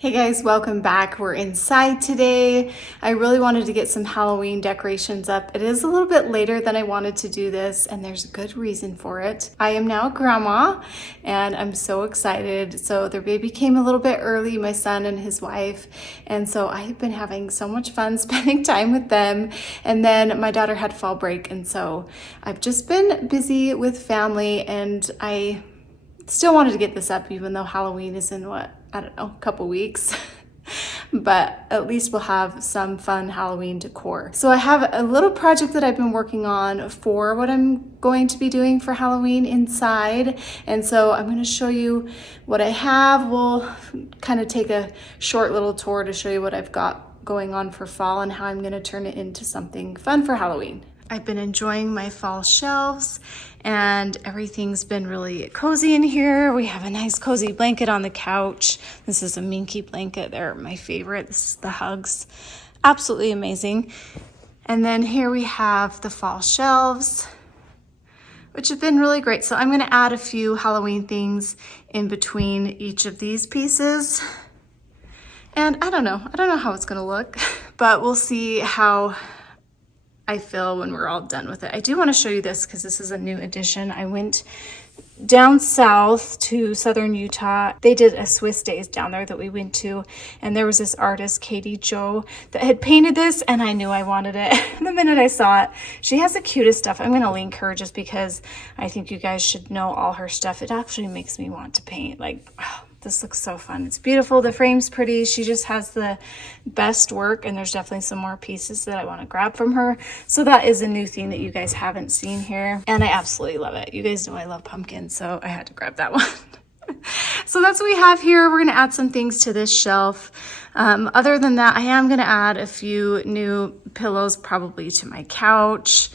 Hey guys, welcome back. We're inside today. I really wanted to get some Halloween decorations up. It is a little bit later than I wanted to do this, and there's a good reason for it. I am now a grandma, and I'm so excited. So their baby came a little bit early, my son and his wife, and so I've been having so much fun spending time with them. And then my daughter had fall break, and so I've just been busy with family, and I still wanted to get this up even though Halloween is in I don't know, a couple weeks. But at least we'll have some fun Halloween decor. So I have a little project that I've been working on for what I'm going to be doing for Halloween inside. And so I'm going to show you what I have. We'll kind of take a short little tour to show you what I've got going on for fall and how I'm going to turn it into something fun for Halloween. I've been enjoying my fall shelves and everything's been really cozy in here. We have a nice cozy blanket on the couch. This is a Mcgee blanket. They're my favorite. This is the Hugs. Absolutely amazing. And then here we have the fall shelves, which have been really great. So I'm going to add a few Halloween things in between each of these pieces. And I don't know how it's going to look, but we'll see how I feel when we're all done with it. I do want to show you this because this is a new addition. I went down south to southern Utah. They did a Swiss Days down there that we went to, and there was this artist, Katie Joe, that had painted this, and I knew I wanted it the minute I saw it. She has the cutest stuff. I'm going to link her just because I think you guys should know all her stuff. It actually makes me want to paint. Like, oh, this looks so fun. It's beautiful. The frame's pretty. She just has the best work, and there's definitely some more pieces that I want to grab from her. So that is a new thing that you guys haven't seen here, and I absolutely love it. You guys know I love pumpkins, so I had to grab that one. So that's what we have here. We're going to add some things to this shelf. Other than that, I am going to add a few new pillows probably to my couch.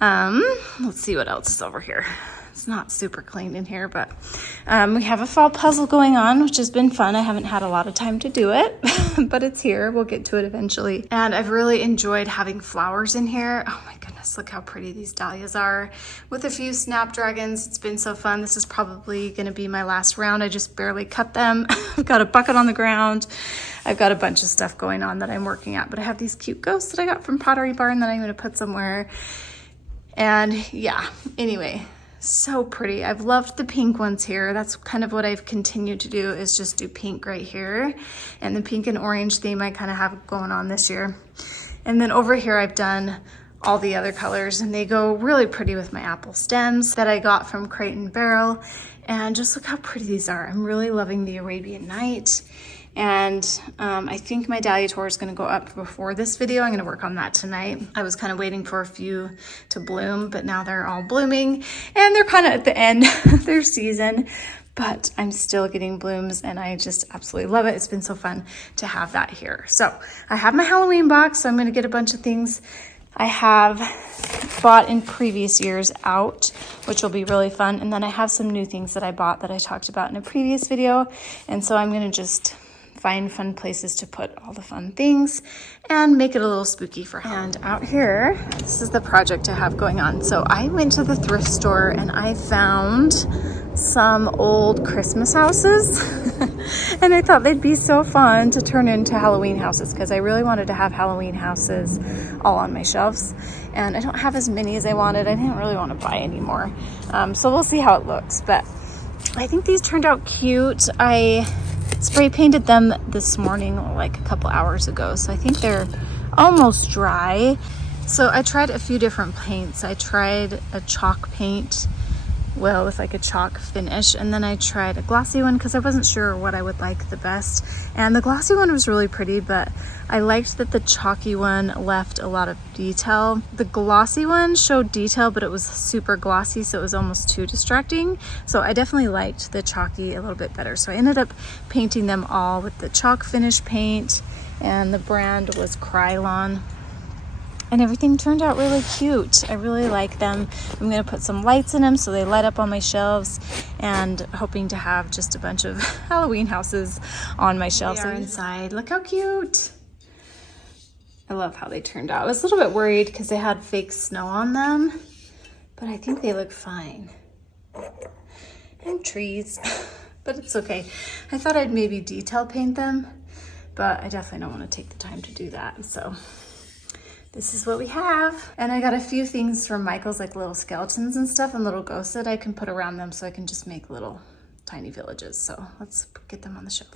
Let's see what else is over here. It's not super clean in here, but we have a fall puzzle going on, which has been fun. I haven't had a lot of time to do it, but it's here. We'll get to it eventually. And I've really enjoyed having flowers in here. Oh my goodness, look how pretty these dahlias are with a few snapdragons. It's been so fun. This is probably going to be my last round. I just barely cut them. I've got a bucket on the ground. I've got a bunch of stuff going on that I'm working at, but I have these cute ghosts that I got from Pottery Barn that I'm going to put somewhere. And yeah, anyway, so pretty. I've loved the pink ones here. That's kind of what I've continued to do, is just do pink right here. And the pink and orange theme I kind of have going on this year. And then over here I've done all the other colors, and they go really pretty with my apple stems that I got from Crate and Barrel. And just look how pretty these are. I'm really loving the Arabian Night. And I think my dahlia tour is going to go up before this video. I'm going to work on that tonight. I was kind of waiting for a few to bloom, but now they're all blooming and they're kind of at the end of their season, but I'm still getting blooms and I just absolutely love it. It's been so fun to have that here. So I have my Halloween box, so I'm going to get a bunch of things I have bought in previous years out, which will be really fun. And then I have some new things that I bought that I talked about in a previous video. And so I'm going to just find fun places to put all the fun things and make it a little spooky for Halloween. And out here, this is the project I have going on. So I went to the thrift store and I found some old Christmas houses and I thought they'd be so fun to turn into Halloween houses because I really wanted to have Halloween houses all on my shelves, and I don't have as many as I wanted. I didn't really want to buy any more, so we'll see how it looks, but I think these turned out cute. I spray painted them this morning, like a couple hours ago, so I think they're almost dry. So I tried a few different paints. I tried a chalk paint, well, with like a chalk finish, and then I tried a glossy one because I wasn't sure what I would like the best. And the glossy one was really pretty, but I liked that the chalky one left a lot of detail. The glossy one showed detail, but it was super glossy, so it was almost too distracting. So I definitely liked the chalky a little bit better. So I ended up painting them all with the chalk finish paint, and the brand was Krylon. And everything turned out really cute. I really like them. I'm going to put some lights in them so they light up on my shelves, and hoping to have just a bunch of Halloween houses on my shelves. They are inside. Look how cute. I love how they turned out. I was a little bit worried because they had fake snow on them, but I think they look fine. And trees. but it's okay. I thought I'd maybe detail paint them, but I definitely don't want to take the time to do that. So this is what we have. And I got a few things from Michael's, like little skeletons and stuff and little ghosts that I can put around them so I can just make little tiny villages. So let's get them on the shelf.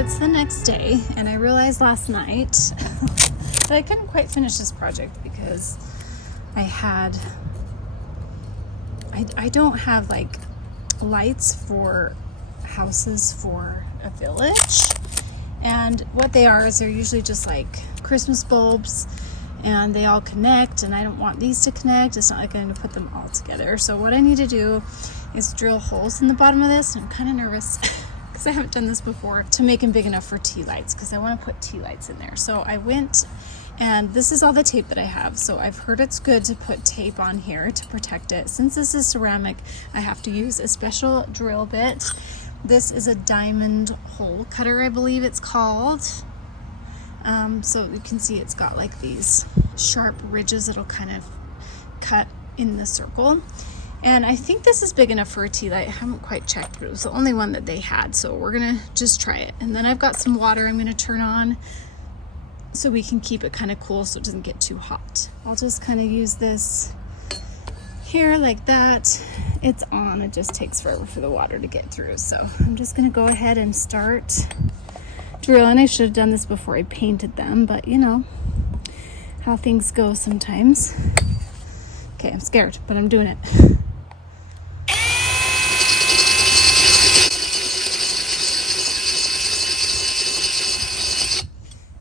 It's the next day, and I realized last night that I couldn't quite finish this project because I don't have like lights for houses for a village, and what they are is they're usually just like Christmas bulbs, and they all connect, and I don't want these to connect. It's not like I'm going to put them all together. So what I need to do is drill holes in the bottom of this, and I'm kind of nervous because I haven't done this before, to make them big enough for tea lights, because I want to put tea lights in there. So I went, and this is all the tape that I have. So I've heard it's good to put tape on here to protect it. Since this is ceramic, I have to use a special drill bit. This is a diamond hole cutter, I believe it's called. So you can see it's got like these sharp ridges that'll kind of cut in the circle. And I think this is big enough for a tea light. I haven't quite checked, but it was the only one that they had. So we're gonna just try it. And then I've got some water I'm gonna turn on so we can keep it kind of cool so it doesn't get too hot. I'll just kind of use this here like that. It's on, it just takes forever for the water to get through. So I'm just gonna go ahead and start drilling. I should have done this before I painted them, but you know how things go sometimes. Okay, I'm scared, but I'm doing it.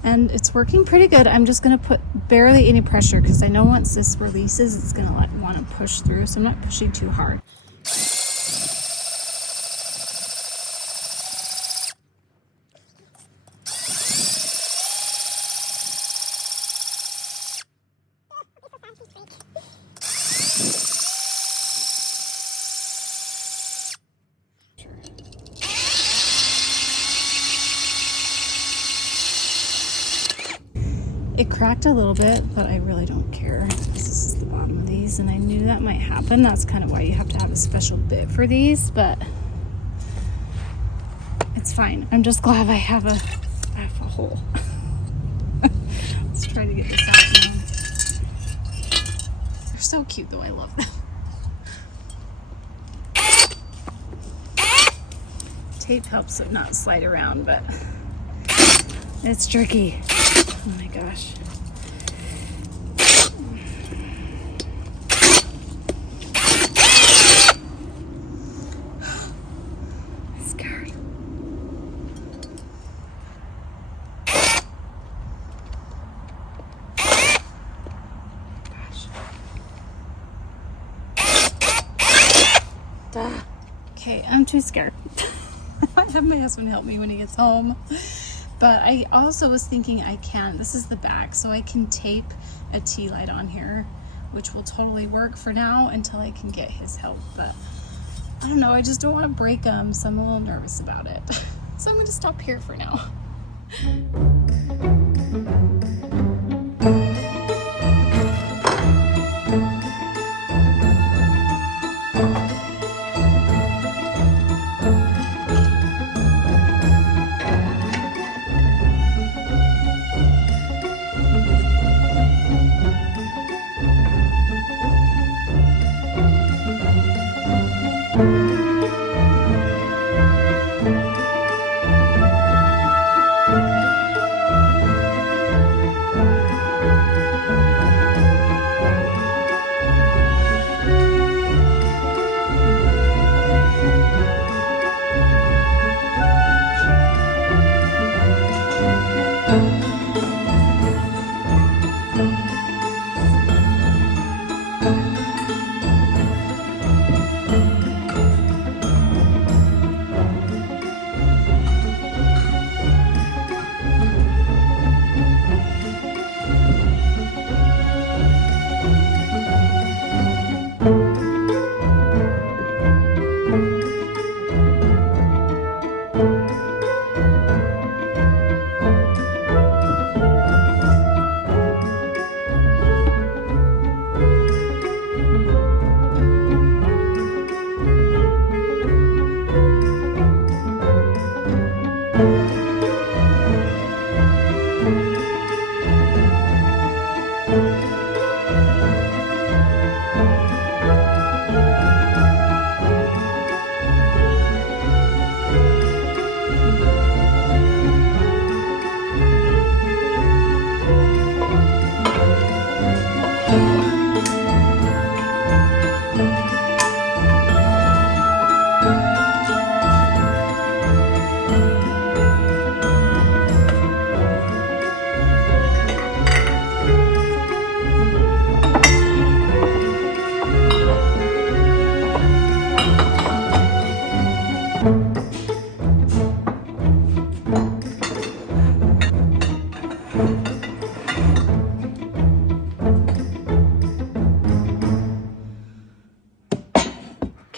And it's working pretty good. I'm just gonna put barely any pressure because I know once this releases, it's gonna want to push through. So I'm not pushing too hard. It cracked a little bit, but I really don't care. This is the bottom of these, and I knew that might happen. That's kind of why you have to have a special bit for these, but it's fine. I'm just glad I have a hole. Let's try to get this out now. They're so cute though, I love them. Tape helps it not slide around, but it's tricky. Oh my gosh. Okay, I'm too scared. I have my husband help me when he gets home. But I also was thinking this is the back, so I can tape a tea light on here, which will totally work for now until I can get his help. But I don't know, I just don't want to break them, so I'm a little nervous about it. So I'm going to stop here for now.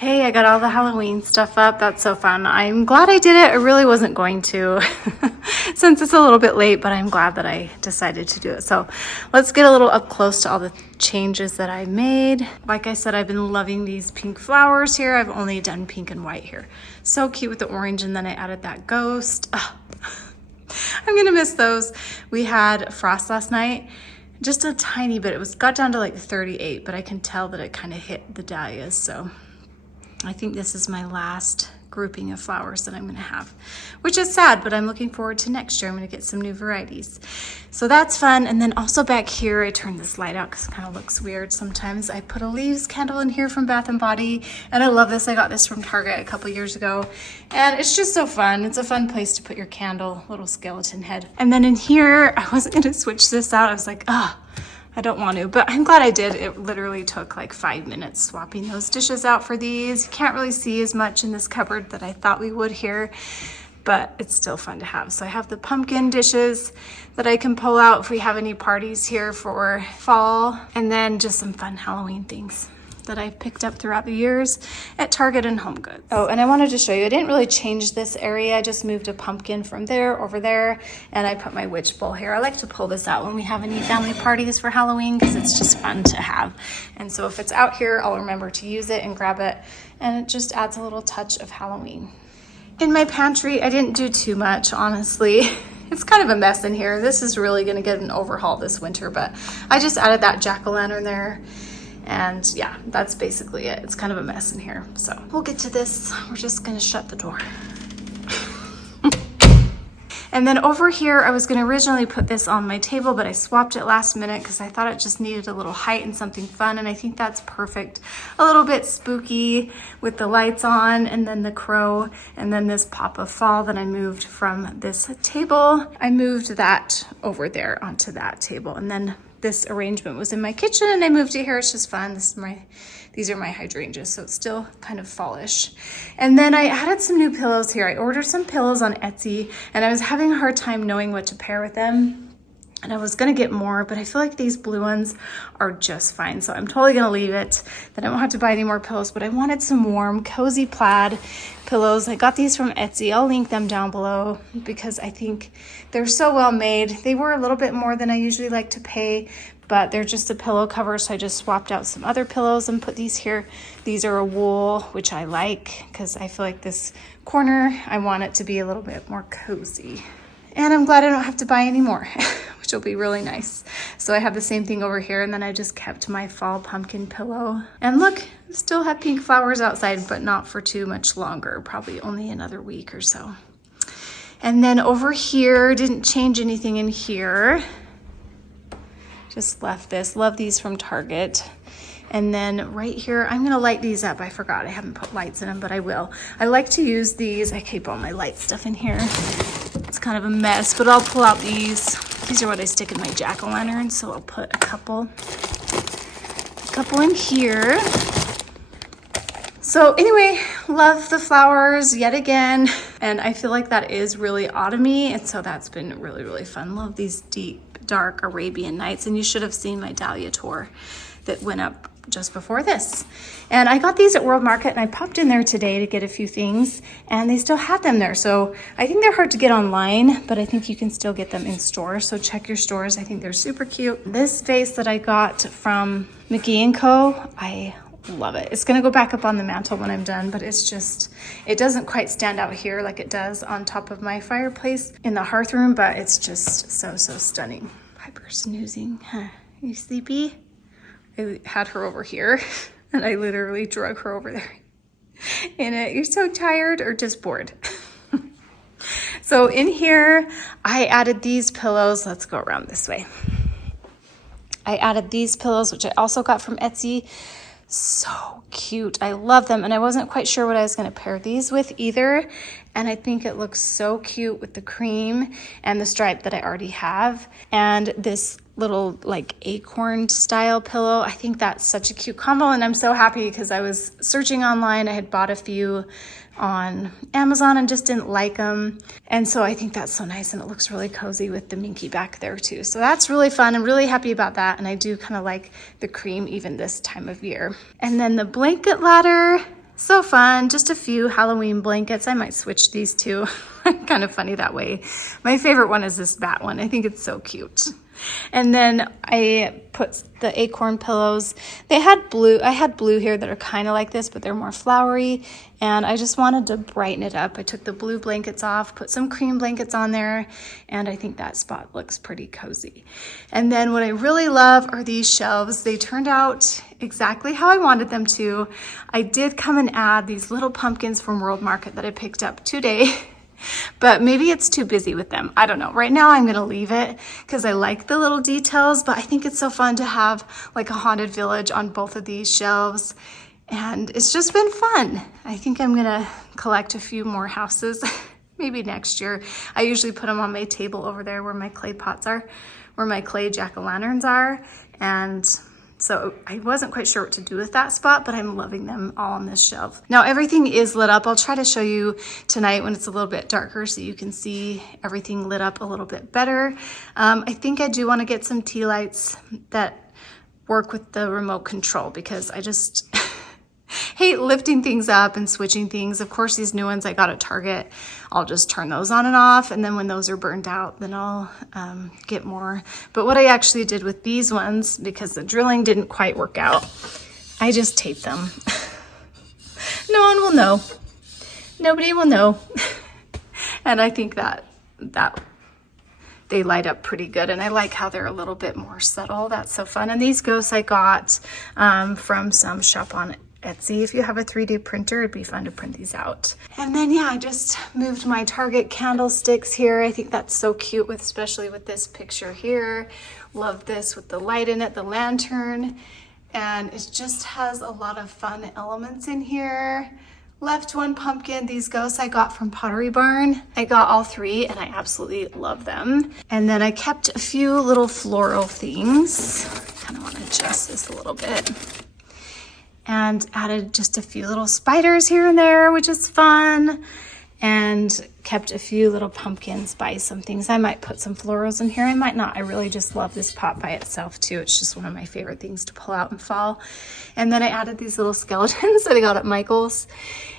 Okay, I got all the Halloween stuff up. That's so fun. I'm glad I did it. I really wasn't going to since it's a little bit late, but I'm glad that I decided to do it. So let's get a little up close to all the changes that I made. Like I said, I've been loving these pink flowers here. I've only done pink and white here. So cute with the orange, and then I added that ghost. Oh, I'm gonna miss those. We had frost last night. Just a tiny bit. It got down to like 38, but I can tell that it kind of hit the dahlias. So I think this is my last grouping of flowers that I'm gonna have, which is sad, but I'm looking forward to next year. I'm gonna get some new varieties. So that's fun. And then also back here, I turned this light out because it kind of looks weird sometimes. I put a leaves candle in here from Bath & Body, and I love this. I got this from Target a couple years ago, and it's just so fun. It's a fun place to put your candle, little skeleton head. And then in here, I wasn't gonna switch this out. I was like, I don't want to, but I'm glad I did. It literally took like 5 minutes swapping those dishes out for these. You can't really see as much in this cupboard that I thought we would here, but it's still fun to have. So I have the pumpkin dishes that I can pull out if we have any parties here for fall, and then just some fun Halloween things that I've picked up throughout the years at Target and Home Goods. Oh, and I wanted to show you, I didn't really change this area. I just moved a pumpkin from there over there, and I put my witch bowl here. I like to pull this out when we have any family parties for Halloween because it's just fun to have. And so if it's out here, I'll remember to use it and grab it, and it just adds a little touch of Halloween. In my pantry, I didn't do too much, honestly. It's kind of a mess in here. This is really gonna get an overhaul this winter, but I just added that jack-o'-lantern there. And yeah, that's basically it. It's kind of a mess in here. So we'll get to this. We're just gonna shut the door. And then over here, I was gonna originally put this on my table, but I swapped it last minute because I thought it just needed a little height and something fun. And I think that's perfect. A little bit spooky with the lights on, and then the crow, and then this pop of fall that I moved from this table. I moved that over there onto that table. And then this arrangement was in my kitchen and I moved it here. It's just fun. These are my hydrangeas, so it's still kind of fallish. And then I added some new pillows here. I ordered some pillows on Etsy and I was having a hard time knowing what to pair with them. And I was gonna get more, but I feel like these blue ones are just fine. So I'm totally gonna leave it. Then I won't have to buy any more pillows, but I wanted some warm, cozy plaid pillows. I got these from Etsy. I'll link them down below because I think they're so well made. They were a little bit more than I usually like to pay, but they're just a pillow cover. So I just swapped out some other pillows and put these here. These are a wool, which I like because I feel like this corner, I want it to be a little bit more cozy. And I'm glad I don't have to buy any more, which will be really nice. So I have the same thing over here, and then I just kept my fall pumpkin pillow. And look, still have pink flowers outside, but not for too much longer, probably only another week or so. And then over here, didn't change anything in here. Just left this. Love these from Target. And then right here, I'm gonna light these up. I forgot, I haven't put lights in them, but I will. I like to use these. I keep all my light stuff in here. It's kind of a mess, but I'll pull out these. These are what I stick in my jack-o'-lantern, so I'll put a couple in here. So anyway, love the flowers yet again. And I feel like that is really autumny, and so that's been really, really fun. Love these deep, dark Arabian Nights, and you should have seen my dahlia tour that went up just before this. And I got these at World Market, and I popped in there today to get a few things, and they still have them there. So I think they're hard to get online, but I think you can still get them in stores. So check your stores. I think they're super cute. This vase that I got from Mcgee Co, I love it. It's gonna go back up on the mantle when I'm done, but it's just, it doesn't quite stand out here like it does on top of my fireplace in the hearth room, but it's just so, so stunning. Piper's snoozing. Huh. You sleepy? I had her over here and I literally drug her over there in it. You're so tired or just bored? So in here, I added these pillows. Let's go around this way. I added these pillows, which I also got from Etsy. So cute. I love them. And I wasn't quite sure what I was going to pair these with either. And I think it looks so cute with the cream and the stripe that I already have. And this little like acorn style pillow. I think that's such a cute combo. And I'm so happy because I was searching online. I had bought a few on Amazon and just didn't like them. And so I think that's so nice, and it looks really cozy with the minky back there too. So that's really fun. I'm really happy about that. And I do kind of like the cream even this time of year. And then the blanket ladder, so fun. Just a few Halloween blankets. I might switch these two. Kind of funny that way. My favorite one is this bat one. I think it's so cute. And then I put the acorn pillows. I had blue here that are kind of like this, but they're more flowery. And I just wanted to brighten it up. I took the blue blankets off, put some cream blankets on there, and I think that spot looks pretty cozy. And then what I really love are these shelves. They turned out exactly how I wanted them to. I did come and add these little pumpkins from World Market that I picked up today. But maybe it's too busy with them. I don't know. Right now I'm gonna leave it because I like the little details, but I think it's so fun to have like a haunted village on both of these shelves. And it's just been fun. I think I'm gonna collect a few more houses, maybe next year. I usually put them on my table over there where my clay pots are, where my clay jack-o'-lanterns are. And so I wasn't quite sure what to do with that spot, but I'm loving them all on this shelf. Now everything is lit up. I'll try to show you tonight when it's a little bit darker so you can see everything lit up a little bit better. I think I do want to get some tea lights that work with the remote control because I just hate lifting things up and switching things. Of course, these new ones I got at Target, I'll just turn those on and off. And then when those are burned out, then I'll get more. But what I actually did with these ones, because the drilling didn't quite work out, I just taped them. No one will know. Nobody will know. And I think that they light up pretty good. And I like how they're a little bit more subtle. That's so fun. And these ghosts I got from some shop on Etsy. If you have a 3D printer, it'd be fun to print these out. And then yeah, I just moved my Target candlesticks here. I think that's so cute, especially with this picture here. Love this with the light in it, the lantern. And it just has a lot of fun elements in here. Left one pumpkin. These ghosts I got from Pottery Barn. I got all 3 and I absolutely love them. And then I kept a few little floral things. Kind of want to adjust this a little bit. And added just a few little spiders here and there, which is fun. And kept a few little pumpkins by some things. I might put some florals in here, I might not. I really just love this pot by itself too. It's just one of my favorite things to pull out in fall. And then I added these little skeletons that I got at Michael's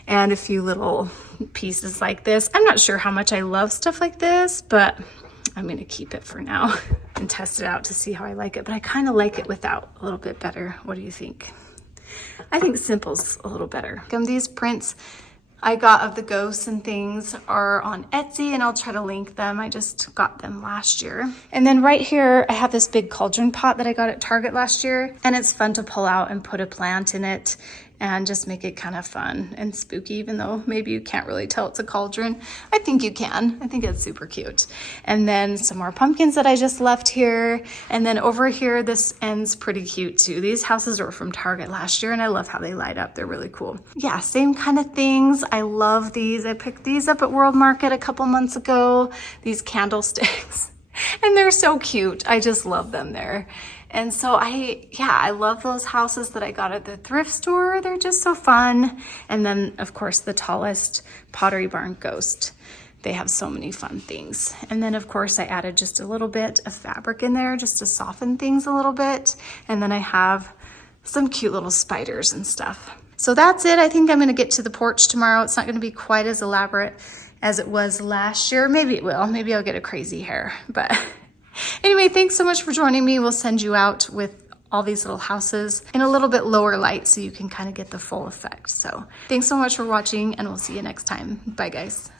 and a few little pieces like this. I'm not sure how much I love stuff like this, but I'm gonna keep it for now and test it out to see how I like it. But I kind of like it without a little bit better. What do you think? I think simple's a little better. These prints I got of the ghosts and things are on Etsy, and I'll try to link them. I just got them last year. And then right here, I have this big cauldron pot that I got at Target last year, and it's fun to pull out and put a plant in it and just make it kind of fun and spooky, even though maybe you can't really tell it's a cauldron. I think you can. I think it's super cute. And then some more pumpkins that I just left here. And then over here, this end's pretty cute too. These houses were from Target last year, and I love how they light up. They're really cool. Yeah, same kind of things. I love these. I picked these up at World Market a couple months ago, these candlesticks. And they're so cute. I just love them there. And so I love those houses that I got at the thrift store. They're just so fun. And then of course the tallest Pottery Barn ghost. They have so many fun things. And then of course I added just a little bit of fabric in there just to soften things a little bit. And then I have some cute little spiders and stuff. So that's it. I think I'm gonna get to the porch tomorrow. It's not gonna be quite as elaborate as it was last year. Maybe it will. Maybe I'll get a crazy hair, but anyway, thanks so much for joining me. We'll send you out with all these little houses in a little bit lower light so you can kind of get the full effect. So thanks so much for watching, and we'll see you next time. Bye guys.